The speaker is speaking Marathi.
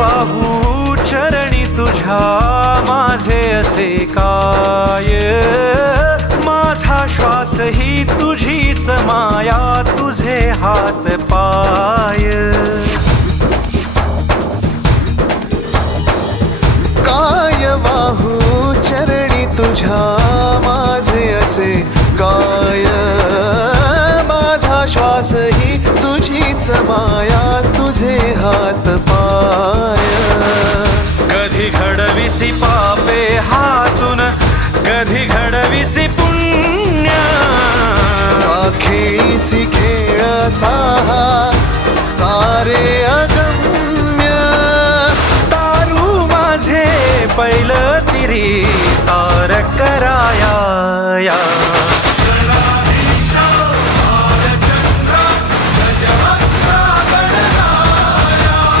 वाहू चरणी तुझ्या माझे असे काय, माझा श्वास ही तुझीच माया, तुझे हात पाय. काय वाहू चरणी तुझ्या माझे असे काय, माझा श्वास ही तुझीच माया, तुझे हात पाय. कधी घडविसी पापे हातून, कधी घडविसी पुण्य, खेळीसी खेळ साहा सारे अगम्य. तारू माझे पैल